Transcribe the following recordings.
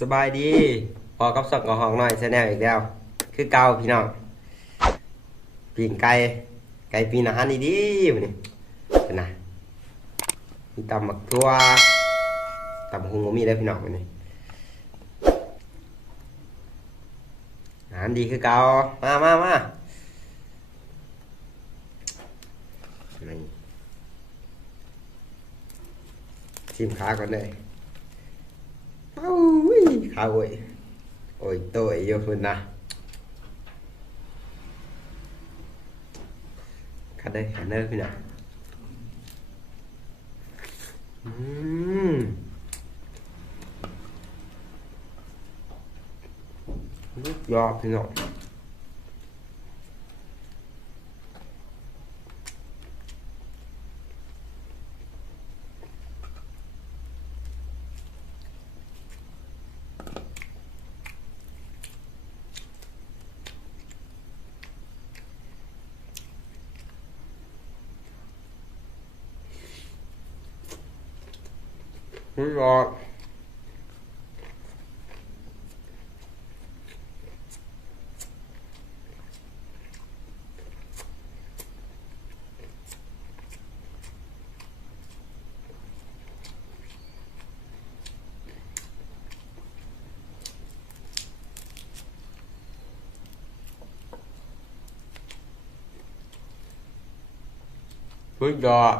สบายดีพอกับสองกับห้องหน่อยแชนแนลอีกแล้วคือเก่าพี่น้องปีนไก่ปีนอาหารดีๆวันนี้เป็นนะมีตำหมักตัวตำหุงก็มีได้พี่น้องวันนี้อาหารดีคือเก่ามานี่ชิมขาก่อนเลยเอ้ยขาโอ้ยโตยเยอะขึ้นนะขันได้พี่น้องอืมยอดพี่น้องยอดยอด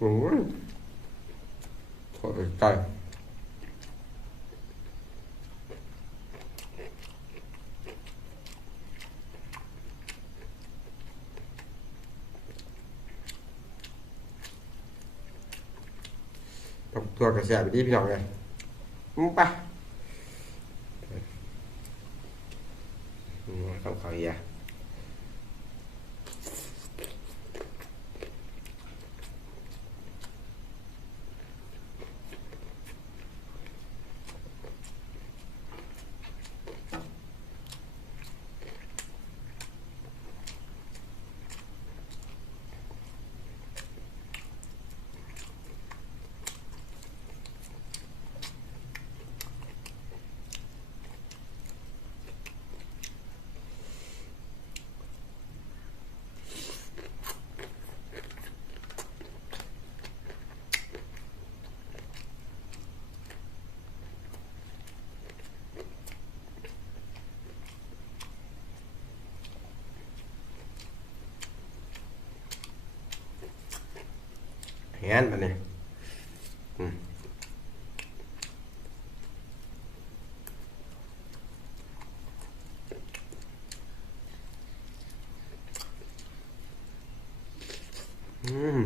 โอ้ยโคตรไก่ตัวกระแสไปที่พี่น้องไงไปข้าวขาวเหี้ยแห้งแบบนี้อืมอืม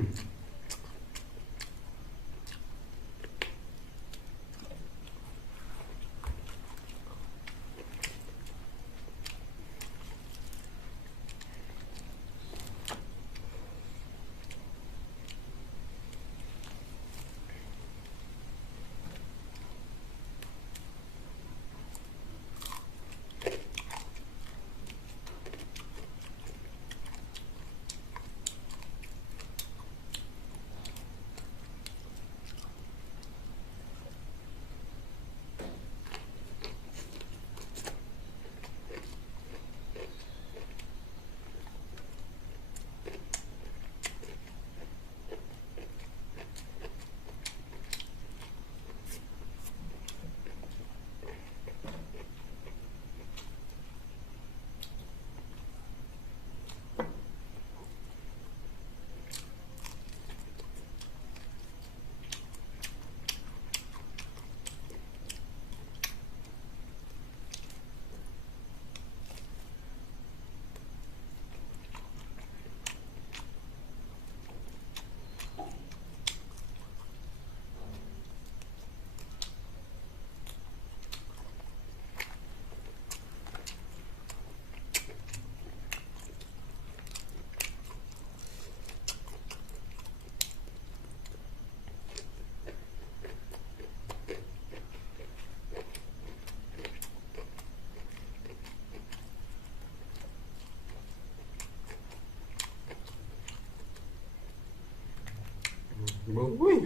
บุ้ย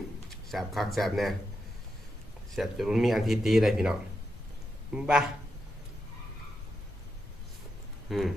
แสบคักแสบแน่แสบจนมันมีอันทีตีเลยพี่น้องบ้าอืม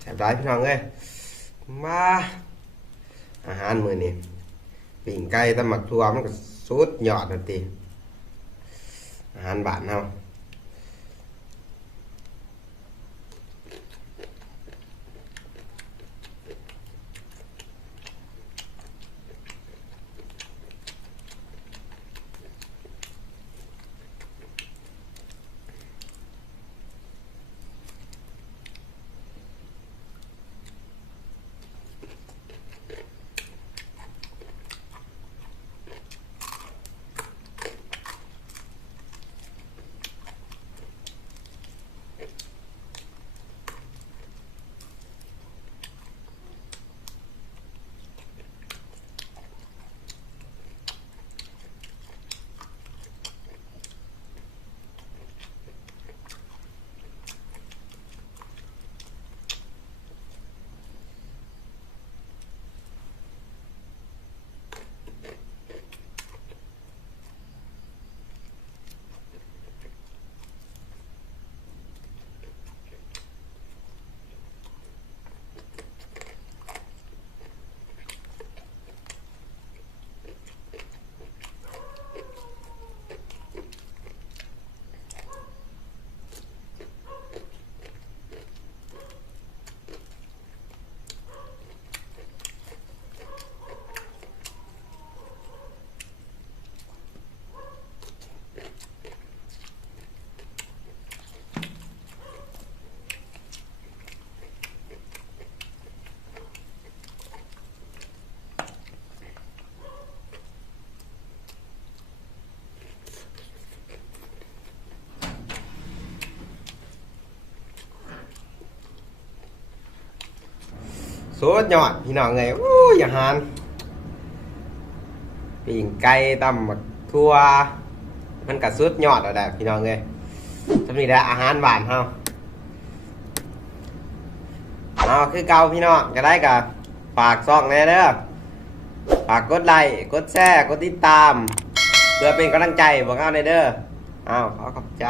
แสบร้ายพี่น้องเอ้ยมาอาหารมื้อนี้ปิ้งไก่ตำหมักทั่วมันก็สุดยอดนั่นติอาหารบ้านเฮา สุดยอดพี่น้องเอ้ยอู้ยอาหารปิ้งไก่ตำบักทั่วมันก็สุดยอดแล้วแหละพี่น้องเอ้ยสำนี้แหละอาหารบ้านเฮาเอาคือเก่าพี่น้องก็ได้ก็ฝากซ่องแน่เด้อฝากกดไลค์กดแชร์กดติดตามเพื่อเป็นกำลังใจพวกเราในเด้อเอาขอขอบใจ